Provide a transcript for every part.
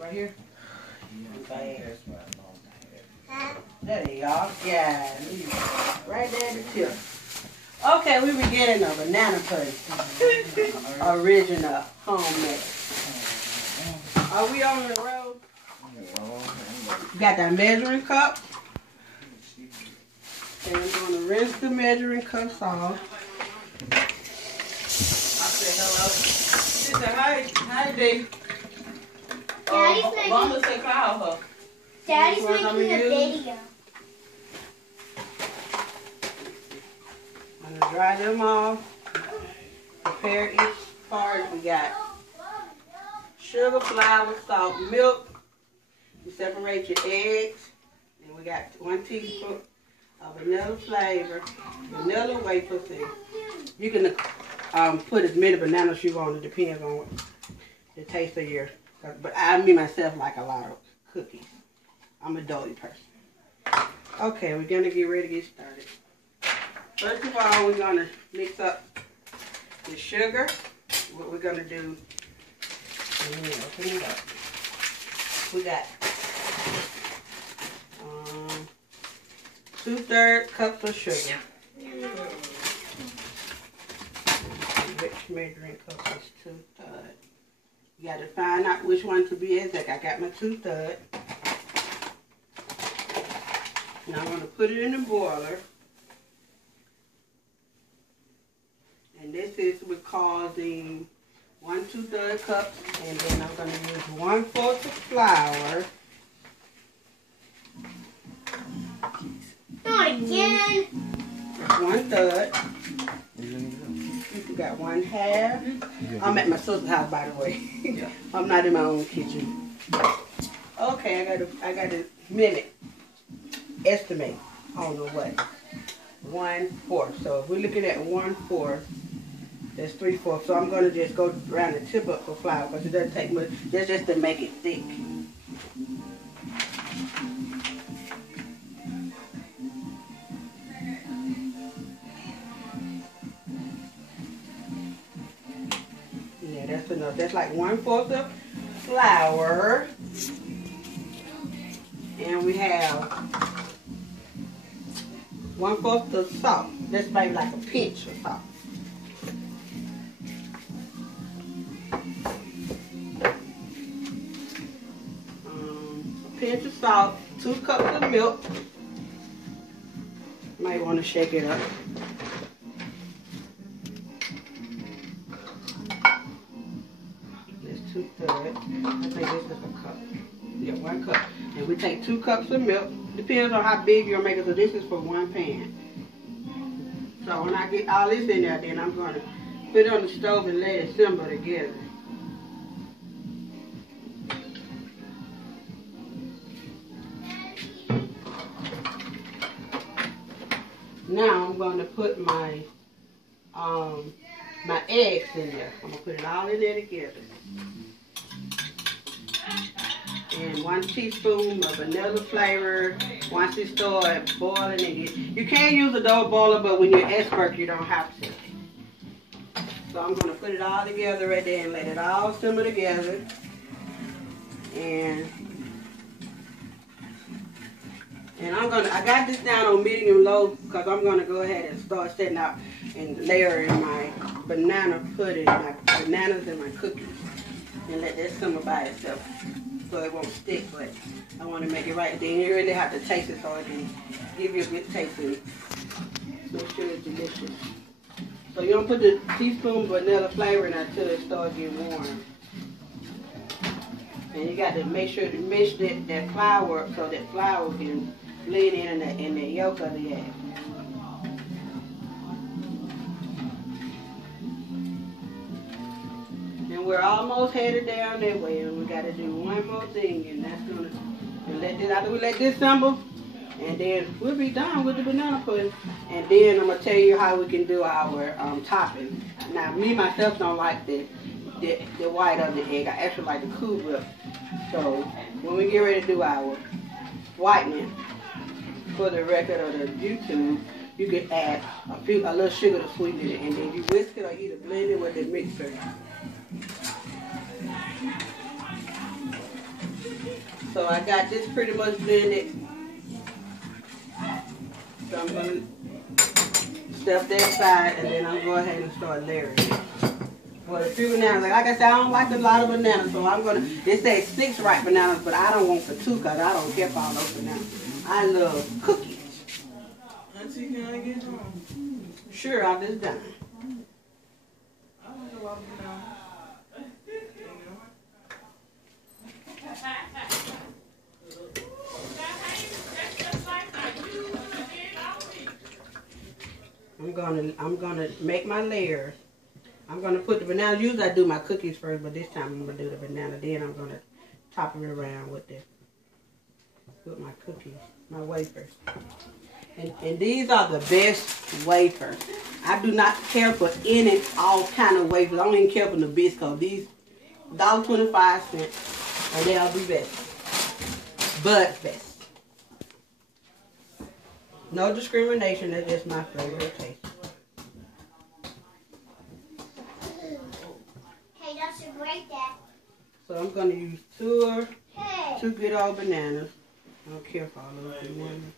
Right here? Okay. There you go. Yeah. Right there at the tip. Okay, we beginning a banana pudding. Original, homemade. Are we on the road? Got that measuring cup. And I'm going to rinse the measuring cups off. I said hello. She said hi, baby. Mama said call her. Daddy's making a video. I'm going to dry them off. Prepare each part. We got sugar, flour, salt, milk. You separate your eggs. And we got 1 teaspoon of vanilla flavor, vanilla wafers. You can put as many bananas you want. It depends on the taste of your. But I myself like a lot of cookies. I'm a doughy person. Okay, we're gonna get ready to get started. First of all, we're gonna mix up the sugar. What we're gonna do? Open it up. We got 2/3 cups of sugar. Which measuring cup is 2/3? You got to find out which one to be exact. I got my 2/3. Now I'm going to put it in the boiler. And this is what causing 1 2/3 cups. And then I'm going to use 1/4 of flour. Not again. 1/3. You got 1/2. I'm at my sister's house, by the way. I'm not in my own kitchen. Okay, I got a minute. Estimate. I don't know what. 1/4. So if we're looking at 1/4, that's 3/4. So I'm gonna just go around the tip up for flour because it doesn't take much. That's just to make it thick. That's enough. That's like 1/4 of flour. And we have 1/4 of salt. That's maybe like a pinch of salt. A pinch of salt, 2 cups of milk. Might want to shake it up. I think this is a cup. Yeah, 1 cup. And we take 2 cups of milk. Depends on how big you're making. So this is for 1 pan. So when I get all this in there, then I'm going to put it on the stove and let it simmer together. Now I'm going to put my my eggs in there. I'm going to put it all in there together. And 1 teaspoon of vanilla flavor. Once it starts boiling, you can't use a dough boiler, but when you're expert, you don't have to. So I'm going to put it all together right there and let it all simmer together. And I got this down on medium low because I'm going to go ahead and start setting out and layering my banana pudding, my bananas and my cookies, and let that simmer by itself so it won't stick. But I want to make it right. Then you really have to taste it so it can give you a good taste and make sure it's delicious. So you don't put the teaspoon vanilla flavor in until it starts getting warm. And you got to make sure to mix that flour so that flour can blend in the yolk of the egg. And we're almost headed down that way, and we got to do one more thing, and that's gonna after we let this simmer, and then we'll be done with the banana pudding. And then I'm gonna tell you how we can do our topping. Now, me myself don't like the white of the egg. I actually like the Cool Whip. So when we get ready to do our whitening, for the record of the YouTube, you can add a little sugar to sweeten it, and then you whisk it or either blend it with the mixer. So I got this pretty much blended. So I'm going to stuff that side, and then I'll go ahead and start layering it. Well, a few bananas. Like I said, I don't like a lot of bananas, so I'm going to, it says 6 ripe bananas, but I don't want for 2 because I don't care for all those bananas. I love cookies. Auntie, can I get home? Sure, I'll just done. I want to walk down. I'm gonna make my layers. I'm gonna put the banana. Usually I do my cookies first, but this time I'm gonna do the banana. Then I'm gonna top it around with my cookies, my wafers. And these are the best wafers. I do not care for any all kind of wafers. I don't even care for Nabisco. These $1.25, and they'll be best. But best. No discrimination. That's just my favorite taste. Hey, that's a great dad. So I'm gonna use two good old bananas. I don't care for all those bananas.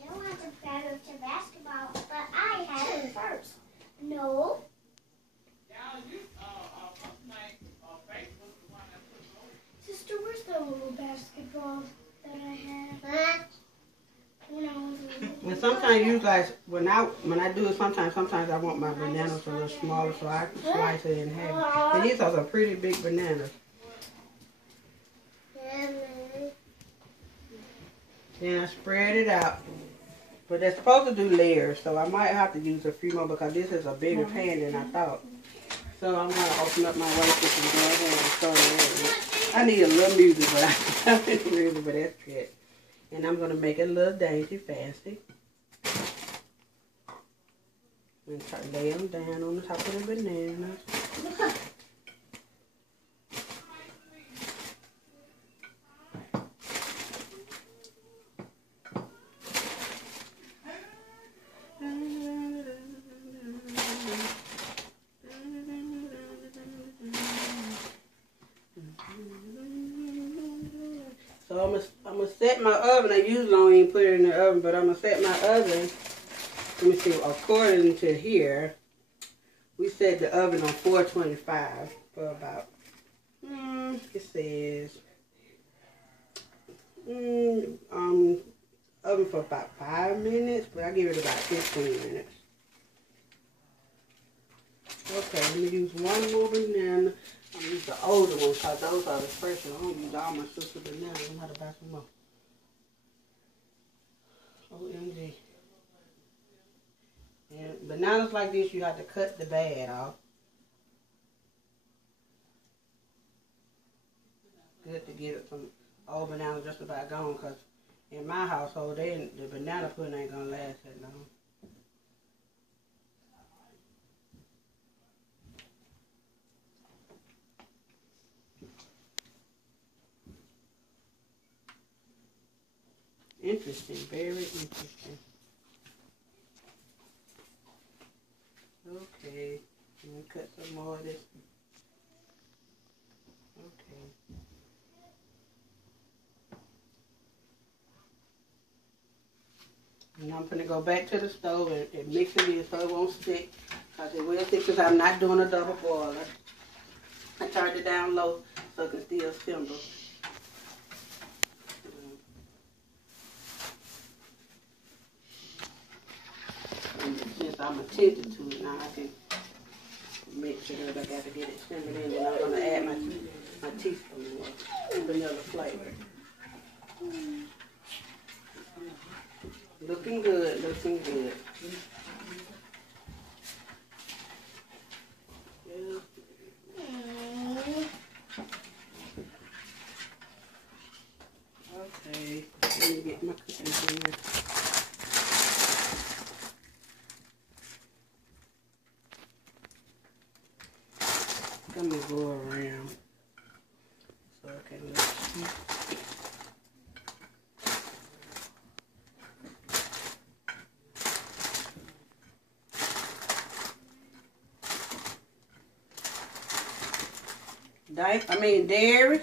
You don't have to go to basketball, but I had it first. No. Sister, where's the little basketball that I had? When I was little. And sometimes you guys, when I do it, sometimes I want my bananas a little smaller, so I slice it in half. And these are some pretty big bananas. Then I spread it out. But they're supposed to do layers, so I might have to use a few more because this is a bigger pan than I thought. So I'm going to open up my wafers and go ahead and start layering it. I need a little music, but I don't really, but that's good. And I'm going to make it a little dainty, fancy. And lay them down on the top of the bananas. So I'm gonna set my oven. I usually don't even put it in the oven, but I'm gonna set my oven. Let me see. According to here, we set the oven on 425 for about. It says oven for about 5 minutes, but I give it about 15 minutes. Okay, let me use one more banana. I'm gonna use the older ones because those are the fresh ones. I don't use all my sister's bananas. I'm gonna have to buy some more. OMG. And bananas like this, you have to cut the bad off. Good to get it from old bananas just about gone because in my household, the banana pudding ain't gonna last that long. Interesting, very interesting. Okay, I'm gonna cut some more of this. Okay. And I'm gonna go back to the stove and mix it in so it won't stick. Because it will stick because I'm not doing a double boiler. I turned it down low so it can still simmer. Since I'm attentive to it now, I can mix it up. I got to get it simmered in, and I'm going to add my teaspoon of vanilla flavor. Looking good, looking good. Yeah. Okay, let me get my cookies in here. Let me go around so I can look. dairy.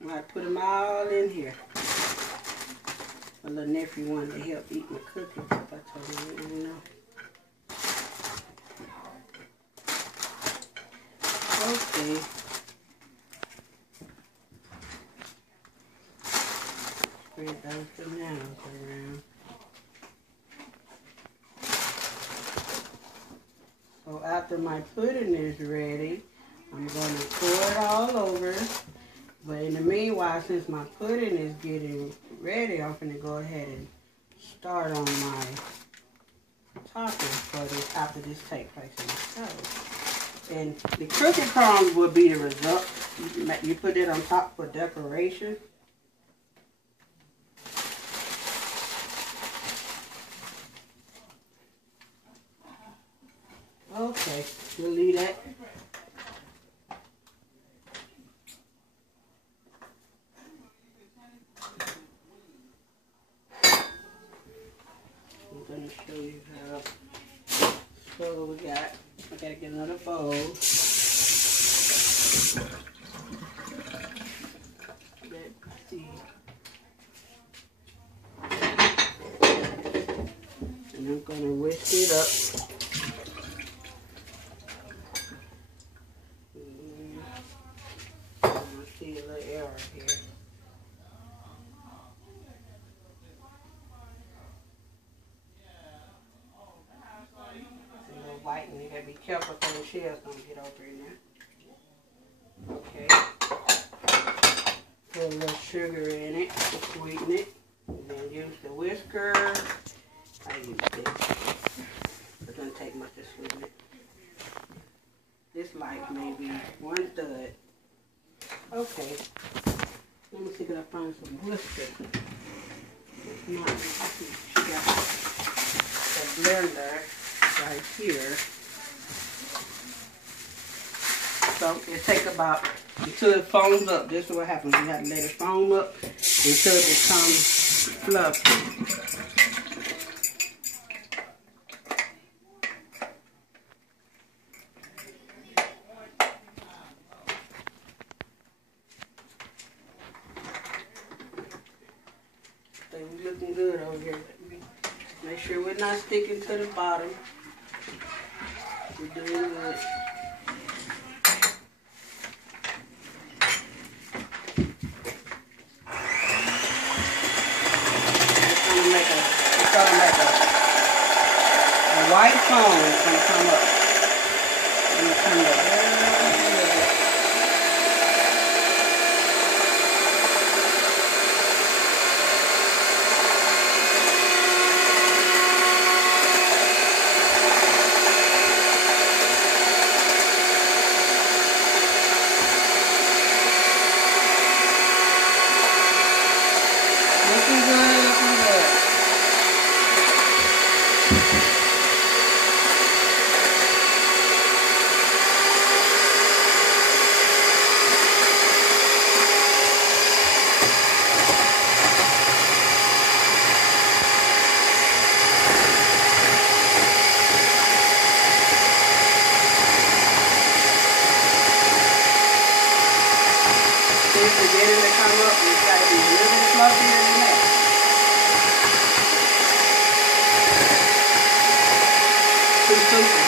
I might put them all in here. My little nephew wanted to help eat my cookies. I told him, no. Okay. Spread those bananas around. So after my pudding is ready, I'm going to pour it all over. But in the meanwhile, since my pudding is getting ready, I'm going to go ahead and start on my toppings for this after this takes place in the stove. And the cookie crumbs will be the result. You put it on top for decoration. Okay, we'll leave that. I'm going to show you how. So I gotta get another bowl. Let's see. And I'm going to whisk it up. I see a little error here. A little white, and you gotta be careful so the shells don't get over in there. Okay. Put a little sugar in it to sweeten it. And then use the whisker. I use this. It doesn't take much to sweeten it. This like maybe 1 third. Okay. Let me see if I find some whisker. If not, she got the blender right here. So it takes about until it foams up. This is what happens. You have to let it foam up until it becomes fluffy. Things looking good over here. Make sure we're not sticking to the bottom. We're doing good. It's gonna make a white foam is gonna come up. And it's gonna go very good. Looking good, looking good. See, it's beginning to come up. It's got to be a little bit fluffier than that. Too super.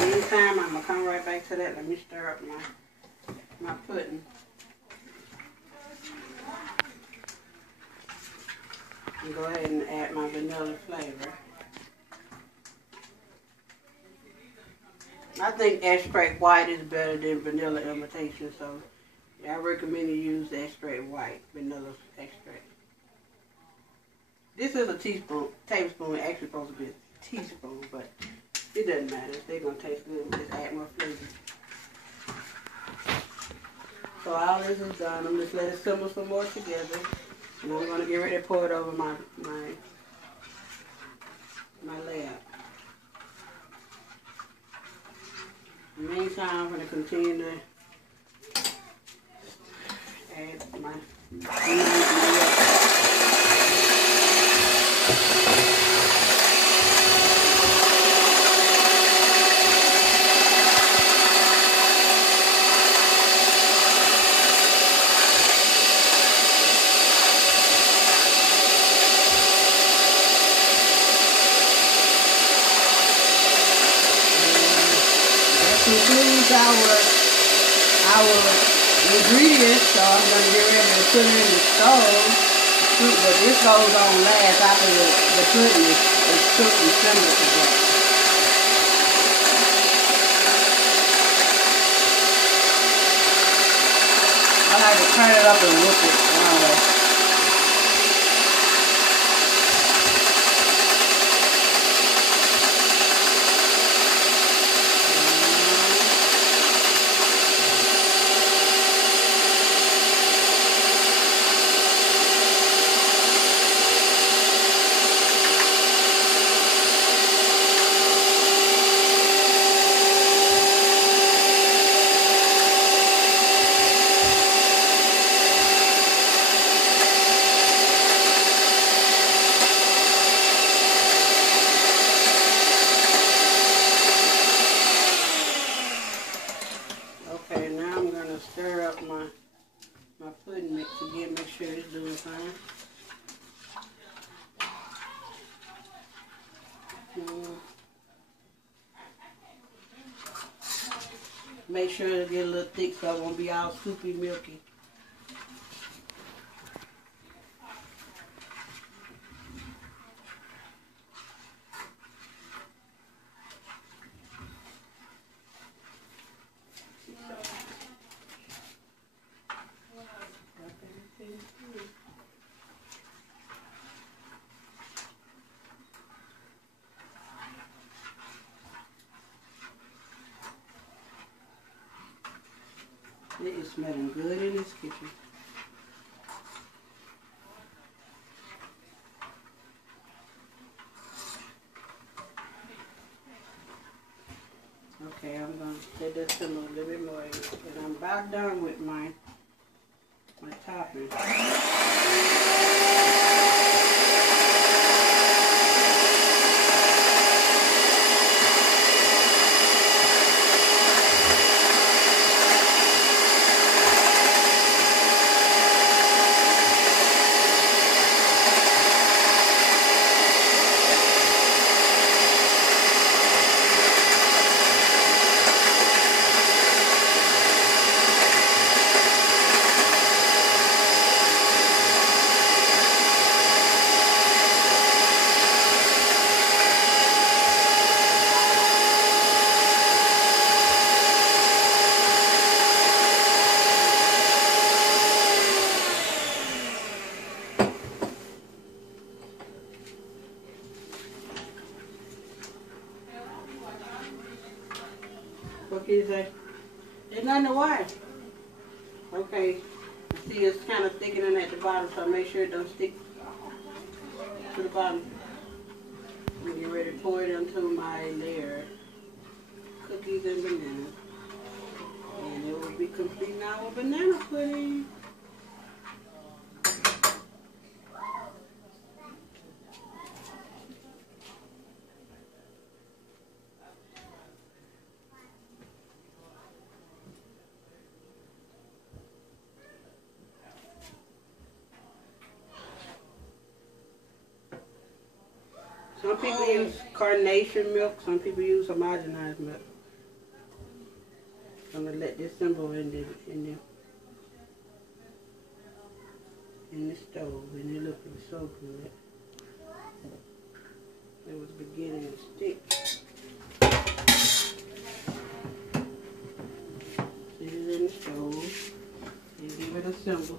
Meantime, I'm gonna come right back to that. Let me stir up my pudding. And go ahead and add my vanilla flavor. I think extract white is better than vanilla imitation, so yeah, I recommend you use extract white, vanilla extract. This is a tablespoon, actually supposed to be a teaspoon, but it doesn't matter. They're going to taste good. We just add more flavor. So all this is done. I'm just letting it simmer some more together. And I'm gonna get ready to pour it over my lab. In the meantime, I'm gonna continue to add my concludes our ingredients, so I'm going to get ready to put it in the stove. But this goes on last after the pudding is cooked and simmered together. I like to turn it up and whip it around. Okay, now I'm going to stir up my pudding mix again, make sure it's doing fine. Make sure it get a little thick so it won't be all soupy milky. It is smelling good in this kitchen. Okay, I'm going to let this simmer a little bit more. And I'm about done with my topping. What can you say? There's nothing to wash. Okay. See, it's kind of thickening at the bottom, so make sure it don't stick to the bottom. I'm going to get ready to pour it into my layer. Cookies and bananas. And it will be complete now with banana pudding. Some people use carnation milk, some people use homogenized milk. I'm gonna let this simmer in the stove, and it looking so good. It was beginning to stick. Put it in the stove and give it a simmer.